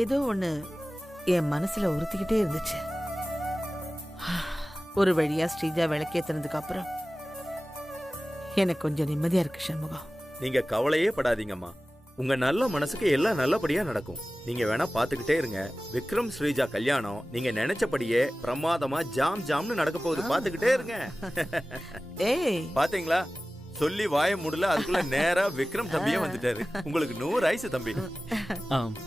ஏதோ ஒண்ணு என் மனசுல உறுத்திக்கிட்டே இருந்துச்சு. ஒரு வழியா ஸ்ரீஜா விளக்கேத்துனதுக்கு அப்புறம் எனக்கு கொஞ்சம் நிம்மதியா இருக்கு சண்முகம். நீங்க கவலையே படாதீங்கம்மா. உங்க நல்ல மனசுக்கு எல்லாம் நல்லபடியா நடக்கும். நீங்க வேணா பாத்துக்கிட்டே இருங்க. விக்ரம் ஸ்ரீஜா கல்யாணம் நீங்க நினைச்சபடியே பிரமாதமா ஜாம்னு நடக்க போகுது. பாத்துக்கிட்டே இருங்க. ஏய் பாத்தீங்களா, சொல்லி வாய முடியல, அதுக்குள்ள நேரா விக்ரம் தம்பியே வந்துட்டாரு. உங்களுக்கு 100 ஐஸ் தம்பி.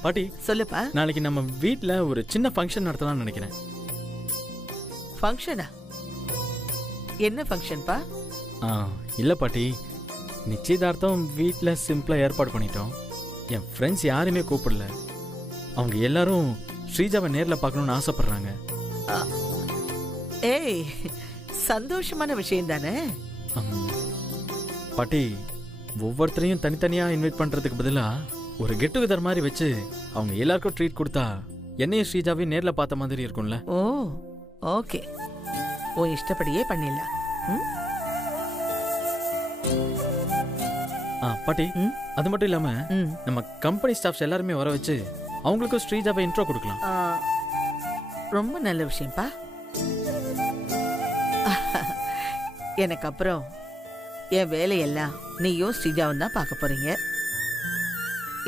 பாட்டி சொல்லுப்பா. நாளைக்கு நம்ம வீட்ல ஒரு சின்ன ஃபங்க்ஷன் நடத்தலாம்னு நினைக்கிறேன். ஃபங்க்ஷனா? என்ன ஃபங்க்ஷன்பா? இல்ல பாட்டி, நிச்சயதார்த்தம் வீட்ல சிம்பிளா ஏற்பாடு பண்ணிட்டோம். என் ஃப்ரெண்ட்ஸ் யாருமே கூப்பிடல. அவங்க எல்லாரும் ஸ்ரீஜாவை நேர்ல பார்க்கணும்னு ஆசைப்படுறாங்க. ஏய் சந்தோஷமான விஷயம் தானே பாட்டி. ஒவ்வொருத்தரையும் தனித்தனியா இன்வைட் பண்றதுக்கு பதிலா ஒரு கெட் டுகெதர் மாதிரி வச்சு அவங்க எல்லாருக்கும் ட்ரீட் கொடுத்தா என்னையும் ஸ்ரீஜாவையும் நேர்ல பார்த்த மாதிரி இருக்கும்ல. ஓ ஓகே, உன் இஷ்டப்படியே பண்ணிடலாம். பாட்டி அது மட்டும் இல்லாம நம்ம கம்பெனி ஸ்டாஃப்ஸ் எல்லாருமே வர வச்சு அவங்களுக்கும் ஸ்ரீஜாவை இன்ட்ரோ கொடுக்கலாம். ரொம்ப நல்ல விஷயம்ப்பா. எனக்கு அப்புறம் என் வேலையெல்லாம் நீயும் ஸ்ரீஜாவும் தான் பார்க்க போறீங்க.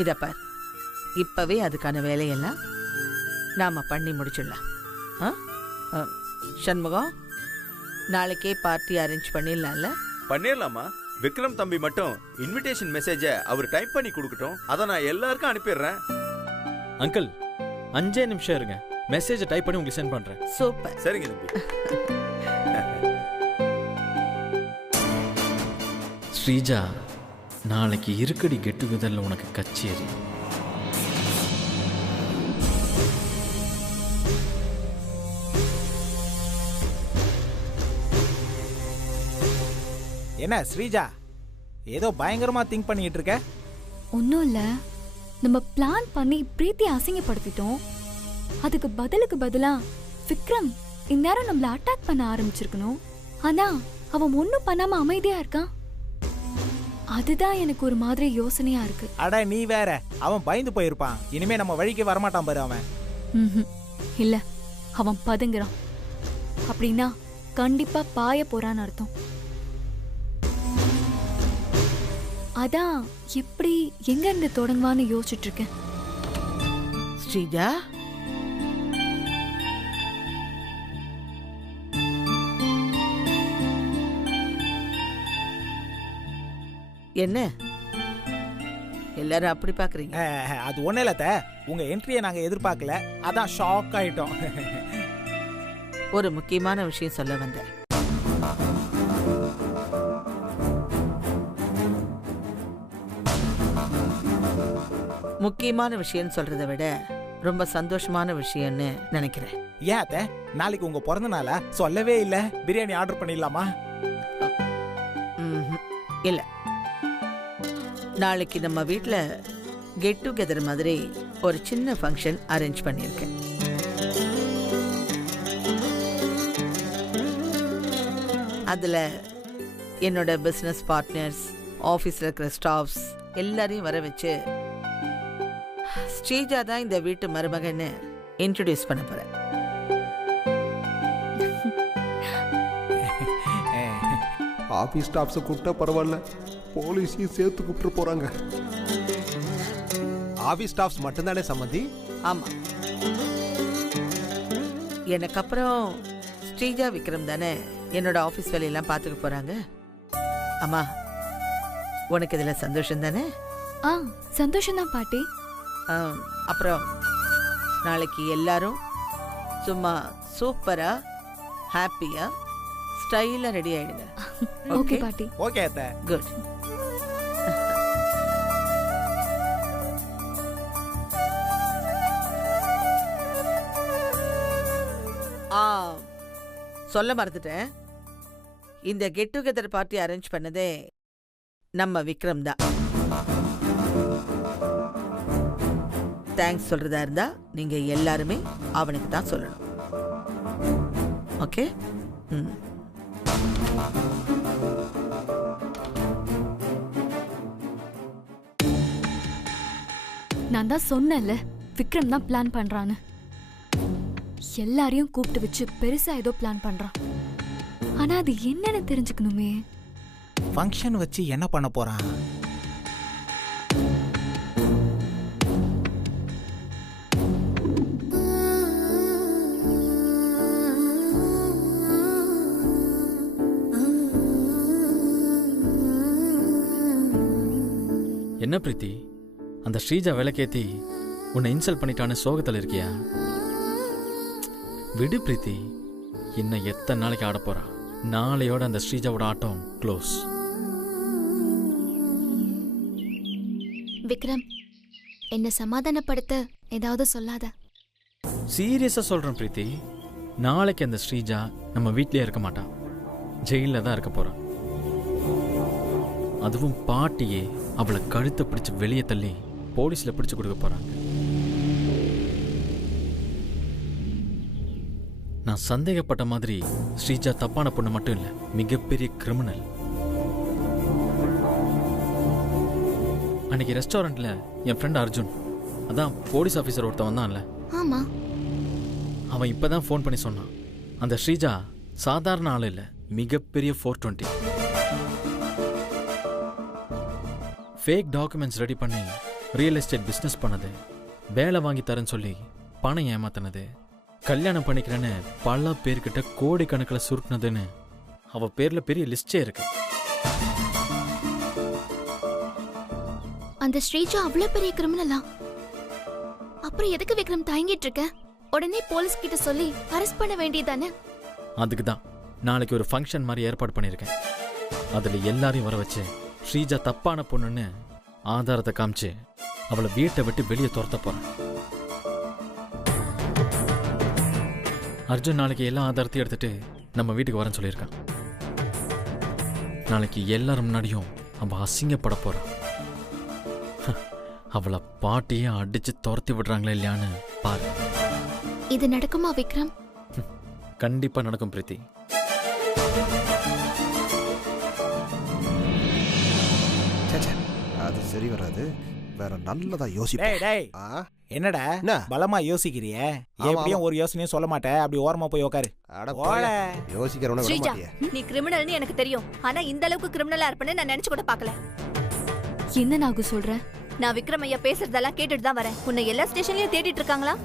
இதப்பார், இப்பவே அதுக்கான வேலையெல்லாம் நாம பண்ணி முடிச்சிடலாம். சண்முகம், நாளைக்கே பார்ட்டி அரேஞ்ச் பண்ணிடலாம்ல? பண்ணிடலாமா? விக்ரம் தம்பி மட்டும் இன்விடேஷன் மெசேஜ அவர் டைப் பண்ணி கொடுக்கட்டும். அதை நான் எல்லாருக்கும் அனுப்பிடுறேன். அங்கிள் 5 நிமிஷம் இருங்க, மெசேஜ் டைப் பண்ணி உங்களுக்கு சென்ட் பண்றேன். சூப்பர். சரிங்க தம்பி. ஸ்ரீஜா, நாளைக்கு இருக்கடி கெட் டுகெதர்ல உனக்கு கச்சேரி. என்ன ஸ்ரீஜா, ஏதோ பயங்கரமா திங்க் பண்ணிட்டு இருக்க? ஒன்னும் இல்ல, நம்ம பிளான் பண்ணி பிரீத்தி அசிங்கப்படுத்திட்டோம். அதுக்கு பதிலா விக்ரம் இந்நேரம் நம்மள அட்டாக் பண்ண ஆரம்பிச்சிருக்கணும். ஆனா அவன் ஒன்னும் பண்ணாம அமைதியா இருக்கான். அதுதான் எனக்கு ஒரு மாதிரி யோசனையா இருக்கு. அட நீ வேற, அவன் பயந்து போயிருப்பான். இனிமே நம்ம வழிக்கு வரமாட்டான் பாரு அவன். இல்ல, அவன் பதுங்குறான். அப்படின்னா கண்டிப்பா பாய போறான்னு அர்த்தம். அதான் எப்படி எங்க இருந்து தொடங்குவான்னு யோசிச்சுட்டு இருக்கேன். ஸ்ரீஜா, என்ன எல்லாரும் அப்படி பாக்குறீங்க? அது ஒண்ணு இல்ல, உங்க என்ட்ரியை நாங்க எதிர்பார்க்கல, அதான் ஷாக் ஆயிட்டோம். ஒரு முக்கியமான விஷயம் சொல்ல வந்தேன். முக்கியமான விஷயம் சொல்றதை விட ரொம்ப சந்தோஷமான விஷயம்னு நினைக்கிறேன். ஏன் அத்தை, நாளைக்கு உங்க பிறந்த நாளா? சொல்லவே இல்ல. பிரியாணி ஆர்டர் பண்ணிடலாமா? இல்ல, நாளைக்கு நம்ம வீட்ல கெட் டுகெதர் மாதிரி ஒரு சின்ன ஃபங்க்ஷன் அரேஞ்ச் பண்ணியிருக்கேன். அதுல என்னோட பிசினஸ் பார்ட்னர்ஸ், ஆபீஸ்ல இருக்கிற ஸ்டாஃப்ஸ் எல்லாரையும் வர வச்சு ஸ்ரீஜா தான் இந்த வீட்டு மருமகன்னு இன்ட்ரோடியூஸ் பண்ண போறேன். ஆபீஸ் ஸ்டாஃப்ஸை கூப்பிட்டா பரவாயில்ல, போலீஸையும் சேர்த்து கூப்பிட்டு போறாங்க. ஆபீஸ் ஸ்டாஃப்ஸ் மட்டும்தானே சம்மந்தி? ஆமா, எனக்கு அப்புறம் ஸ்ரீஜா விக்ரம் தானே என்னோட ஆபீஸ் வேலையெல்லாம் பார்த்துக்க போறாங்க. அம்மா, உனக்கு இதுல சந்தோஷம் தானே? சந்தோஷம் தான் பாட்டி. அப்புறம் நாளைக்கு எல்லாரும் சும்மா சூப்பரா ஹாப்பியா ஸ்டைலா ரெடி ஆயிடுங்க. ஓகே பாட்டி. ஓகே அத்தை. குட். சொல்ல மறந்துட்டேன், இந்த கெட் டுகெதர் பார்ட்டி அரேஞ்ச் பண்ணதே நம்ம விக்ரம் தான். தேங்க்ஸ் சொல்றதா இருந்தா நீங்க எல்லாருமே அவனுக்கு தான் சொல்லணும். ஓகே? நான் தான் சொன்னேன்ல, விக்ரம் தான் பிளான் பண்றான்னு. எல்லாரையும் கூப்பிட்டு வச்சு பெருசா ஏதோ பிளான் பண்றான். ஆனா அது என்னன்னு தெரிஞ்சுக்கணுமே. ஃபங்க்ஷன் வச்சு என்ன பண்ண போறான்? என்ன பிரீத்தி, அந்த ஸ்ரீஜா விளக்கேத்தி உன்னை இன்சல்ட் பண்ணிட்டான்னு சோகத்தில் இருக்கியா? விடு பிரீத்தி, இன்னும் எத்தனை நாளைக்கு ஆட போறா? நாளையோட அந்த ஸ்ரீஜாவோட ஆட்டம் க்ளோஸ். விக்ரம், என்ன சமாதானப்படுத்த ஏதாவது சொல்லாத. சீரியஸா சொல்றேன் பிரீத்தி, நாளைக்கு அந்த ஸ்ரீஜா நம்ம வீட்லயே இருக்க மாட்டான், ஜெயில தான் இருக்க போறான். அதுவும் பாட்டியே அவளை கழுத்தை பிடிச்சு வெளியே தள்ளி போலீஸ்ல பிடிச்சு கொடுக்க போறாங்க. நான் சந்தேகப்பட்ட மாதிரி ஸ்ரீஜா தப்பான பொண்ணு மட்டும் இல்ல, மிகப்பெரிய கிரிமினல். அன்னைக்கு ரெஸ்டாரண்ட்ல என் ஃப்ரெண்ட் அர்ஜுன், அதான் போலீஸ் ஆஃபீஸர் ஒருத்தன் வந்தான்ல, ஆமா, அவன் இப்பதான் ஃபோன் பண்ணி சொன்னான், அந்த ஸ்ரீஜா சாதாரண ஆள் இல்ல, மிகப்பெரிய 420. ஃபேக் டாக்குமெண்ட்ஸ் ரெடி பண்ணி ரியல் எஸ்டேட் பிஸ்னஸ் பண்ணது, வேலை வாங்கி தரேன்னு சொல்லி பணம் ஏமாத்தினது, கல்யாணம் பண்ணிக்கிறேன்னு பல பேர்கிட்ட கோடிக்கணக்கில் சுருட்டினதுன்னு அவ பேர்ல பெரிய லிஸ்டே இருக்கு. அந்த ஸ்ரீஜா அவ்வளவு பெரிய கிரிமினலா? அப்புறம் எதுக்கு விக்ரம் தயங்கிட்டு இருக்க? உடனே போலீஸ் கிட்ட சொல்லி அரெஸ்ட் பண்ண வேண்டியதானே? அதுக்கு தான் நாளைக்கு ஒரு ஃபங்க்ஷன் மாதிரி ஏற்பாடு பண்ணியிருக்கேன். அதுல எல்லாரையும் வர வச்சு ஸ்ரீஜா தப்பான பொண்ணுன்னு ஆதாரத்தை காமிச்சு அவளை வீட்டை விட்டு வெளியே துரத்த போறேன். அர்ஜுன் நாளைக்கு எல்லா ஆதாரத்தையும் எடுத்துட்டு நம்ம வீட்டுக்கு வரேன்னு சொல்லியிருக்கான். நாளைக்கு எல்லாரும் முன்னாடியும் அவ அசிங்கப்பட போறான். அவளை பாட்டியே அடிச்சு துரத்தி விடுறாங்களா இல்லையான்னு பாரு. இது நடக்குமா விக்ரம்? கண்டிப்பா நடக்கும் பிரீத்தி. அது சரி வராது, வேற நல்லதா டேய் யோசிப்பேன். டேய், என்னடா என்ன? பலமா யோசிக்கிறியே? ஆமா, எப்படியும் ஒரு யோசனையும் சொல்ல மாட்டேன். அப்படி ஓரமா போய் உட்காரு. அட ஓட. போடா. யோசிக்கிறவன விட ஸ்ரீஜா, மாட்டியே. நீ கிரிமினல்னு எனக்கு தெரியும். ஆனா இந்த அளவுக்கு கிரிமினலா இருப்பேன்னு நான் நினைச்சு கூட பார்க்கல. என்ன நாகு சொல்ற? நான் விக்ரம் ஐயா பேசுறதெல்லாம் கேட்டுட்டு தான் வரேன். உன்னை எல்லா ஸ்டேஷன்லயும் தேடிட்டு இருக்காங்களா?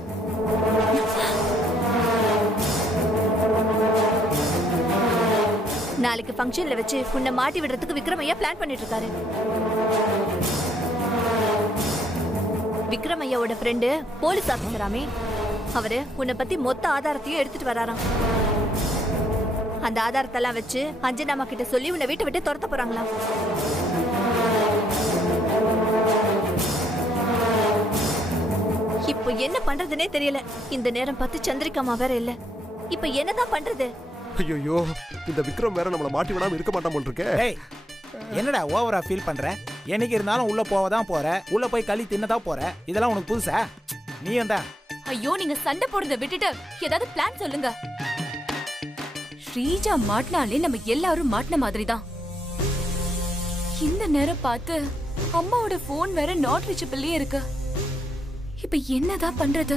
நாளைக்கு ஃபங்க்ஷன்ல வச்சு உன்னை மாட்டி விடுறதுக்கு விக்ரம் ஐயா பிளான் பண்ணிட்டு இருக்காரு. விக்ரம் ஐயாவோட ஃப்ரெண்டு போலீஸ் ஆபீசராமே, அவரு உன்னை பத்தி மொத்த ஆதாரத்தையும் எடுத்துட்டு வராராம். அந்த ஆதாரத்தெல்லாம் வச்சு அஞ்சனாமா கிட்ட சொல்லி உன்னை வீட்டை விட்டு துரத்த போறாங்களாம். இப்போ என்ன பண்றதுனே தெரியல. இந்த நேரம் பார்த்து சந்திரிகாமா வேற இல்ல. இப்ப என்னதான் பண்றது? ஐயோ, இந்த விக்ரம் வேற நம்மள மாட்டி விடாம இருக்க மாட்டான் போல் இருக்கே. டேய், என்னடா ஓவரா ஃபீல் பண்ற? என்னைக்கு இருந்தாலும் உள்ள போவதான் போற, உள்ள போய் களி தின்னதான் போற. இதெல்லாம் உனக்கு புதுசா? நீயும் தான். ஐயோ, நீங்க சண்டை போடுறத விட்டுட்டு ஏதாவது பிளான் சொல்லுங்க. ஸ்ரீஜா மாட்டினாலே நம்ம எல்லாரும் மாட்டின மாதிரி தான். இந்த நேரம் பார்த்து அம்மாவோட போன் வேற நாட் ரீச்சபிள்லயே இருக்கு. இப்ப என்னதான் பண்றது?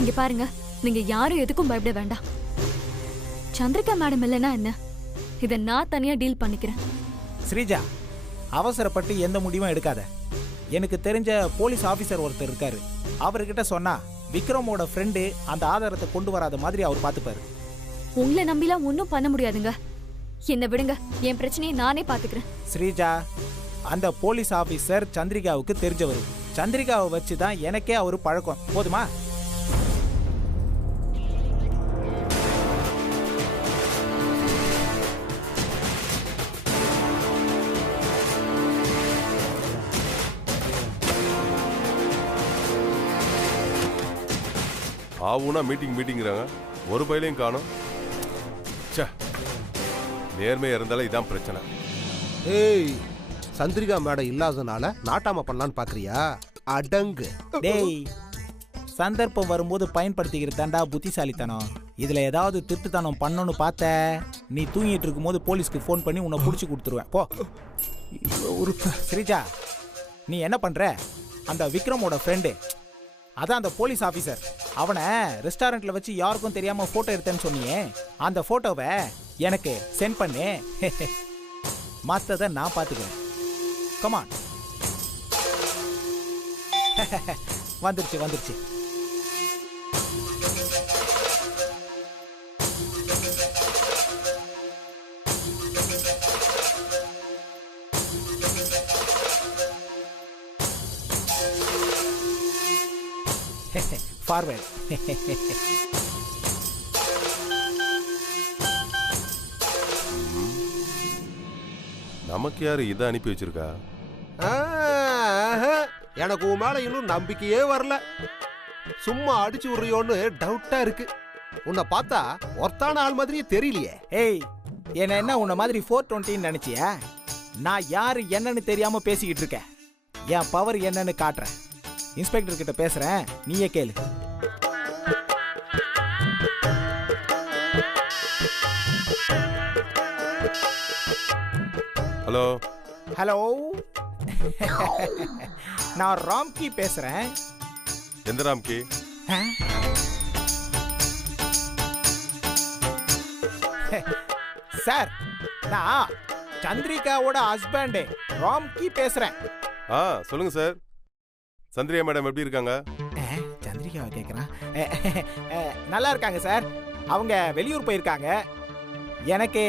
இங்க பாருங்க, நீங்க யாரும் எதுக்கும் பயப்பட வேண்டாம். சந்திரிகா மேடம் இல்லைன்னா என்ன, இதை நான் தனியா டீல் பண்ணிக்கிறேன். ஸ்ரீஜா, அவசரப்பட்டு எந்த முடிவும் எடுக்காத. எனக்கு தெரிஞ்ச போலீஸ் ஆபீசர் ஒருத்தர் இருக்காரு. அவர்கிட்ட சொன்னா விக்ரமோட ஃப்ரெண்டு அந்த ஆதாரத்தை கொண்டு வராத மாதிரி அவர் பார்த்துப்பாரு. உங்களை நம்பிலாம் ஒன்றும் பண்ண முடியாதுங்க. என்ன விடுங்க, என் பிரச்சனையை நானே பாத்துக்கிறேன். ஸ்ரீஜா, அந்த போலீஸ் ஆபீசர் சந்திரிகாவுக்கு தெரிஞ்சவர். சந்திரிகாவை வச்சு தான் எனக்கே அவரு பழக்கம். போதுமா? ஆவுனா மீட்டிங்கிறாங்க, ஒரு பயிலையும் காணும். நேர்மையா இருந்தாலும் இதான் பிரச்சனை. ஏய், சந்திரிகா மேடம் இல்லாதனால நாட்டாம பண்ணலான்னு பாக்குறியா? அடங்கு. டேய், சந்தர்ப்பம் வரும்போது பயன்படுத்திக்கிற தாண்டா புத்திசாலித்தனம். இதுல ஏதாவது திருட்டுத்தனம் பண்ணணும்னு பார்த்த நீ தூங்கிட்டு இருக்கும்போது போலீஸ்க்கு ஃபோன் பண்ணி உன்னை பிடிச்சி கொடுத்துருவேன் போ. ஒரு ஸ்ரீஜா, நீ என்ன பண்ற? அந்த விக்ரமோட ஃப்ரெண்டு, அதான் அந்த போலீஸ் ஆஃபீஸர், அவனை ரெஸ்டாரண்ட்ல வச்சு யாருக்கும் தெரியாம போட்டோ எடுத்தேன்னு சொன்னியே, அந்த போட்டோவை எனக்கு சென்ட் பண்ணு. மற்றதை நான் பார்த்துக்கிறேன். கமான். வந்துருச்சு. ஃபார்வர்ட். நமக்கு யாரு இதை அனுப்பி வச்சிருக்கா? எனக்கு உன் மேல இன்னும் நம்பிக்கையே வரல. சும்மா அடிச்சு விடுறியோன்னு டவுட்டா இருக்கு. உன்னை பார்த்தா ஒருத்தான ஆள் மாதிரியே தெரியலையே. ஏய், என்ன உன்ன மாதிரி 420 நினைச்சியா? நான் யாரு என்னன்னு தெரியாம பேசிக்கிட்டு இருக்கேன். என் பவர் என்னன்னு காட்டுறேன். இன்ஸ்பெக்டர் கிட்ட பேசுறேன், நீயே கேளு. ஹலோ ஹலோ, நான் ராம்கி பேசுறேன். எந்த ராம்கி? சார், நான் சந்திரிகாவோட ஹஸ்பண்ட் ராம்கி பேசுறேன். சொல்லுங்க சார். சந்திரிகா மேடம் எப்படி இருக்காங்க? சந்திரிகாவை கேட்குறான். நல்லா இருக்காங்க சார். அவங்க வெளியூர் போயிருக்காங்க. எனக்கு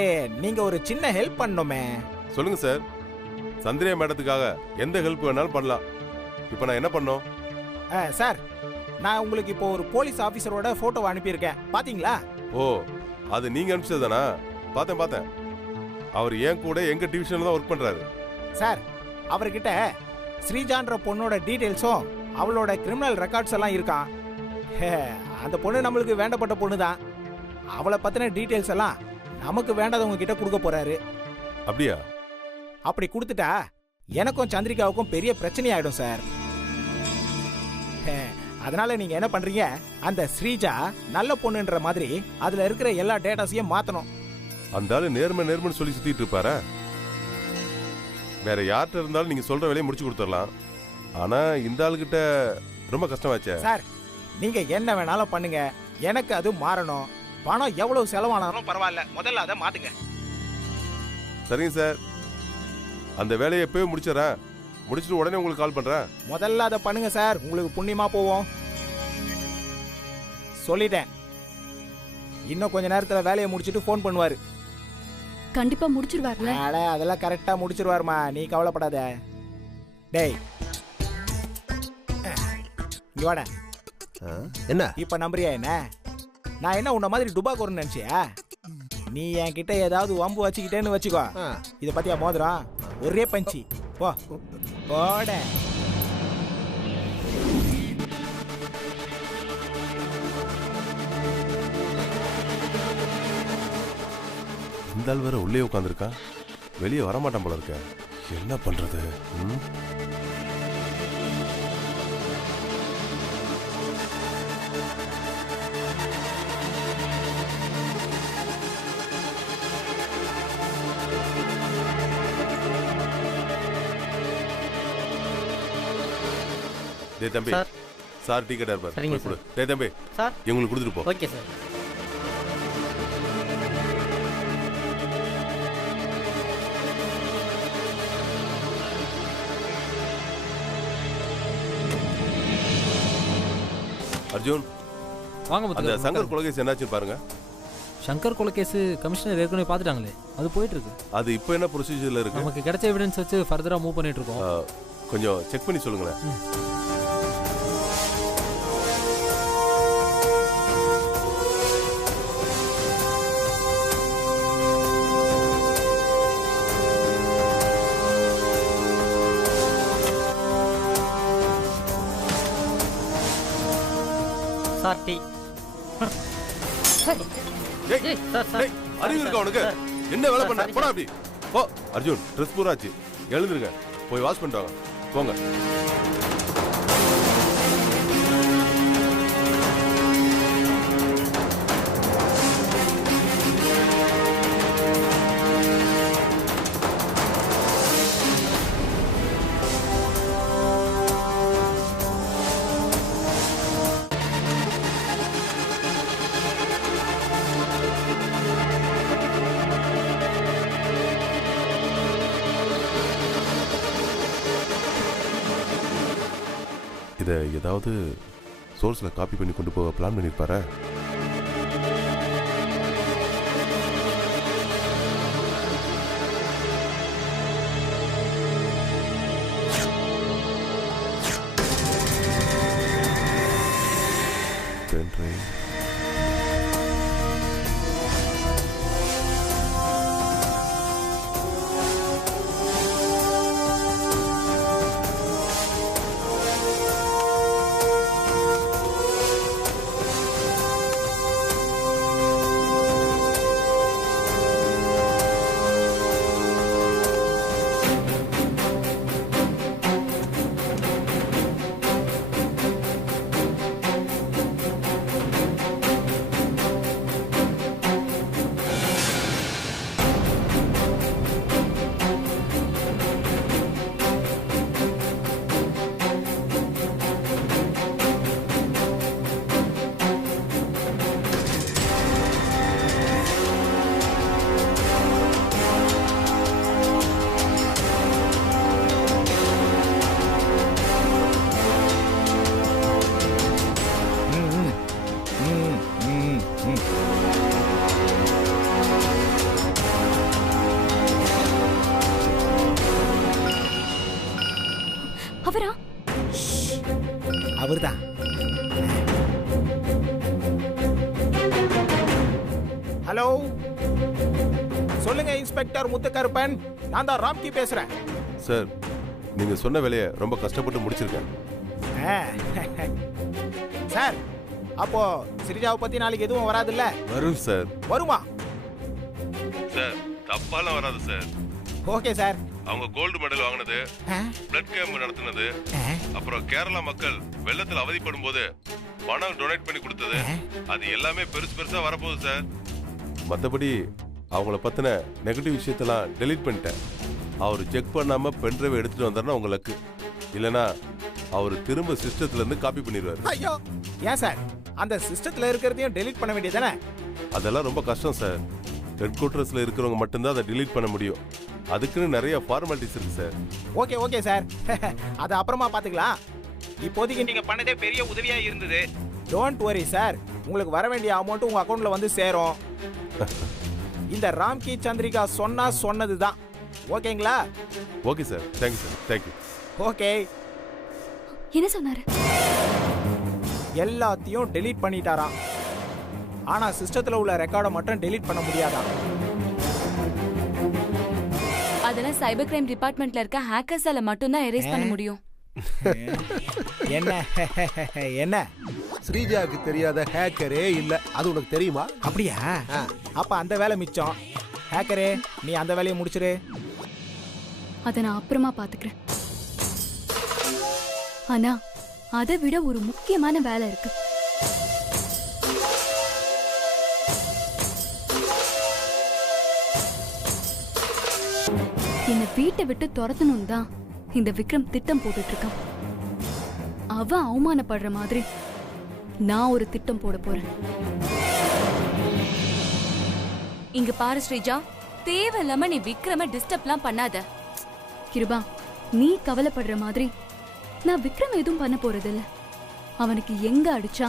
நீங்க ஒரு சின்ன ஹெல்ப் பண்ணணுமே. சொல்லுங்க சார். சந்திரிகா மேடத்துக்காக எந்த ஹெல்ப் வேணாலும் பண்ணலாம். இப்போ நான் என்ன பண்ணோம்? சார், நான் உங்களுக்கு இப்போ ஒரு போலீஸ் ஆஃபீஸரோட போட்டோ அனுப்பியிருக்கேன், பாத்தீங்களா? ஓ, அது நீங்க அனுப்பிச்சதுதானா? பார்த்தேன். அவர் ஏன் கூட எங்க டிவிஷன்ல தான் ஒர்க் பண்றாரு. சார், அவர்கிட்ட ஸ்ரீஜான்ற பொண்ணோட டீடைல்ஸும் அவளோட கிரிமினல் ரெக்கார்ட்ஸ் எல்லாம் இருக்கான். அந்த பொண்ணு நம்மளுக்கு வேண்டப்பட்ட பொண்ணு தான். அவளை பத்தின டீடைல்ஸ் எல்லாம் நமக்கு வேண்டாதவங்க கிட்ட கொடுக்க போறாரு. அப்படியா? அப்படி கொடுத்துட்டா எனக்கும் சந்திரிகாவுக்கும் பெரிய பிரச்சனை ஆயிடும் சார். அதனால நீங்க என்ன பண்றீங்க, அந்த ஸ்ரீஜா நல்ல பொண்ணுன்ற மாதிரி அதுல இருக்கிற எல்லா டேட்டாஸையும் மாத்தணும். அந்த ஆளு நேர்மை சொல்லி சுத்திட்டு இருப்பாரா? வேற யார்கிட்ட இருந்தாலும் நீங்க சொல்ற வேலையை முடிச்சு கொடுத்துடலாம். ஆனா இந்த ஆளுகிட்ட ரொம்ப கஷ்டமாச்சே. சார், நீங்க என்ன வேணாலும் பண்ணுங்க, எனக்கு அது மாறணும். பணம் எவ்வளவு செலவானாலும் பரவாயில்ல, முதல்ல அதை மாத்துங்க. சரிங்க சார், அந்த வேலையை எப்பவே முடிச்சிடறேன். முடிச்சுட்டு உடனே உங்களுக்கு கால் பண்றேன். முதல்ல அதை பண்ணுங்க சார், உங்களுக்கு புண்ணியமா போவோம். சொல்லிட்டேன். இன்னும் கொஞ்ச நேரத்துல வேலையை முடிச்சிட்டு போன் பண்ணுவாரு. கண்டிப்பா முடிச்சிருவார்ல? அதெல்லாம் கரெக்டா முடிச்சிருவாருமா, நீ கவலைப்படாத. டேய், இங்க வாடா. என்ன இப்ப நம்புறியா என்ன? நான் என்ன உன்ன மாதிரி டுபாக்கூர்னு நினைச்சியா? நீ என்கிட்ட ஏதாவது வம்பு வச்சுக்கிட்டேன்னு வச்சுக்கோ, இதை பத்தியா மோதிரம் ஒரே பஞ்சி. போ போட. இந்த ஆள் வேற உள்ளே உட்காந்துருக்கா, வெளியே வரமாட்டான் போல இருக்க. என்ன பண்றது? டேய் தம்பி, சார் டீ கடை இருப்பார். சரிங்க கொடு. டேய் தம்பி, சார் இவங்களுக்கு கொடுத்துட்டு போ. Okay sir. அர்ஜுன், வாங்க. அந்த சங்கர் கொலைகேஸ் என்னாச்சுன்னு பாருங்க. சங்கர் கொலைகேஸ் கமிஷனர் ஏற்கனவே பார்த்துட்டாங்களே, அது போயிட்டு இருக்கு. அது இப்போ என்ன ப்ரொசீஜர்ல இருக்கு? நமக்கு கிடைச்ச எவிடன்ஸ் வச்சு ஃபர்தரா மூவ் பண்ணிட்டு இருக்கோம். கொஞ்சம் செக் பண்ணி சொல்லுங்களேன். Sir tea. அறிவு இருக்கா உனக்கு? என்ன வேலை பண்ண? போடா அப்படி போ. அர்ஜுன், ட்ரெஸ் பூராச்சு, எழுந்துருங்க, போய் வாஷ் பண்ணிட்டு வாங்க. போங்க. இதை ஏதாவது சோர்ஸில் காப்பி பண்ணி கொண்டு போக பிளான் பண்ணியிருப்பாரா? அவரா? அவர்தான். ஹலோ, சொல்லுங்க இன்ஸ்பெக்டர் முத்துக்கருப்பன். நான் தான் ராம்கி பேசுறேன். சார், நீங்க சொன்ன வேலையை ரொம்ப கஷ்டப்பட்டு முடிச்சிருக்கேன். சார், அப்போ சிரிஜாவை பத்தி நாளைக்கு எதுவும் வராதுல்ல? வரும் சார். வருமா? சார், தப்பாலாம் வராது சார். Okay sir. அவங்க கோல்டு மெடல் வாங்கினது, பிளட் கேம்ப் நடத்தினது, அப்புறம் கேரளா மக்கள் வெள்ளத்தில் அவதிப்படும் போது பணம் டொனேட் பண்ணி கொடுத்தது, அது எல்லாமே பெருசு பெருசா வரப்போகுது சார். மற்றபடி அவங்கள பத்தின நெகட்டிவ் விஷயத்தெல்லாம் டெலீட் பண்ணிட்டேன். அவர் செக் பண்ணாம பென்ட்ரைவ் எடுத்துட்டு வந்தாருன்னா உங்க லக்கு. இல்லைன்னா அவர் திரும்ப சிஸ்டத்துல இருந்து காப்பி பண்ணிடுவாரு. ஐயோ, ஏன் சார் அந்த சிஸ்டத்துல இருக்கிறதையும் டெலீட் பண்ண வேண்டியதானே? அதெல்லாம் ரொம்ப கஷ்டம் சார். ஹெட் குவார்டர்ஸ்ல இருக்கிறவங்க மட்டும்தான் அதை டெலீட் பண்ண முடியும். அதுக்குன்னு நிறைய ஃபார்மாலிட்டிஸ் இருக்கு சார். ஓகே ஓகே சார், அது அப்புறமா பாத்துக்கலாம். இப்போதைக்கு நீங்க பண்ணதே பெரிய உதவியா இருந்தது. டோன்ட் வரி சார், உங்களுக்கு வர வேண்டிய அமௌண்ட் உங்க அக்கௌண்ட்ல வந்து சேரும். இந்த ராம்கி சந்திரிகா சொன்னதுதான். ஓகேங்களா? Okay sir, thank you sir, thank you. Okay. என்ன சொன்னாரு? எல்லாத்தையும் டெலீட் பண்ணிட்டாராம். ஆனா சிஸ்டத்துல உள்ள ரெக்கார்டை மட்டும் டெலீட் பண்ண முடியாதான். அதெல்லாம் சைபர் கிரைம் டிபார்ட்மெண்ட்ல இருக்க ஹேக்கர்ஸால மட்டும் தான் எரேஸ் பண்ண முடியும். என்ன என்ன ஸ்ரீஜாவுக்கு தெரியாத ஹேக்கரே இல்ல, அது உனக்கு தெரியுமா? அப்படியா? அப்ப அந்த வேலை மிச்சம். ஹேக்கரே, நீ அந்த வேலையை முடிச்சிரு. அதை நான் அப்புறமா பாத்துக்கிறேன். ஆனா அதை விட ஒரு முக்கியமான வேலை இருக்கு. என்னை வீட்டை விட்டு துரத்தணும் தான் இந்த விக்ரம் திட்டம் போட்டுட்டு இருக்கான். அவ அவமானப்படுற மாதிரி நான் ஒரு திட்டம் போட போறேன். இங்க பாரு ஸ்ரீஜா, தேவையில்லாம நீ விக்ரம டிஸ்டர்ப்லாம் பண்ணாத. கிருபா, நீ கவலைப்படுற மாதிரி நான் விக்ரம் எதுவும் பண்ண போறதில்ல. அவனுக்கு எங்க அடிச்சா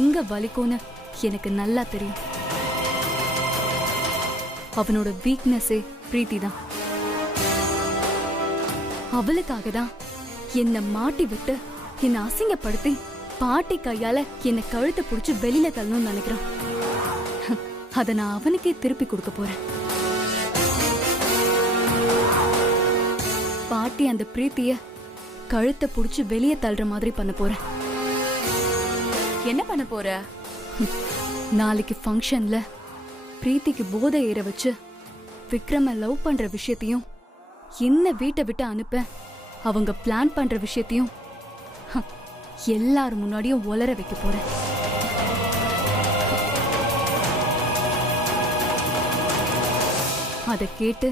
எங்க வலிக்கும்னு எனக்கு நல்லா தெரியும். அவனோட வீக்னஸே பிரீத்தி தான். அவளுக்காக தான் என்னை மாட்டி விட்டு என்னை அசிங்கப்படுத்தி பாட்டி கையால என்னை கழுத்தை புடிச்சு வெளியில தள்ளணும்னு நினைக்கிறான். அதை நான் அவனுக்கே திருப்பி கொடுக்க போறேன். பாட்டி அந்த பிரீத்திய கழுத்தை புடிச்சு வெளியே தள்ளுற மாதிரி பண்ண போறேன். என்ன பண்ண போற? நாளைக்கு ஃபங்க்ஷன்ல பிரீத்திக்கு போதை ஏற வச்சு விக்ரம லவ் பண்ற விஷயத்தையும் என்ன வீட்டை விட்டு அனுப்ப அவங்க பிளான் பண்ற விஷயத்தையும் எல்லாரும் முன்னாடியும் உலர வைக்க போறேன். அதை கேட்டு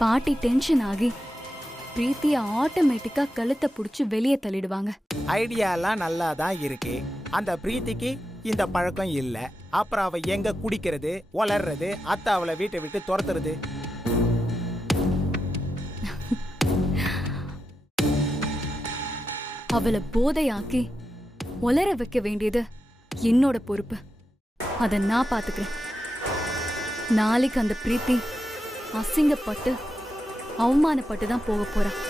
பாட்டி டென்ஷன் ஆகி பிரீத்திய ஆட்டோமேட்டிக்கா கழுத்தை புடிச்சு வெளியே தள்ளிடுவாங்க. ஐடியாலாம் நல்லா தான் இருக்கு. அந்த பிரீத்திக்கு இந்த பழக்கம் இல்ல. அப்புறம் அவ எங்க குடிக்கிறது, வளர்றது, அத்தை அவளை வீட்டை விட்டு துரத்துறது. அவளை போதையாக்கி உலர வைக்க வேண்டியது என்னோட பொறுப்பு. அதை நான் பாத்துக்கிறேன். நாளைக்கு அந்த பிரீத்தி அசிங்கப்பட்டு அவமானப்பட்டு தான் போக போறா.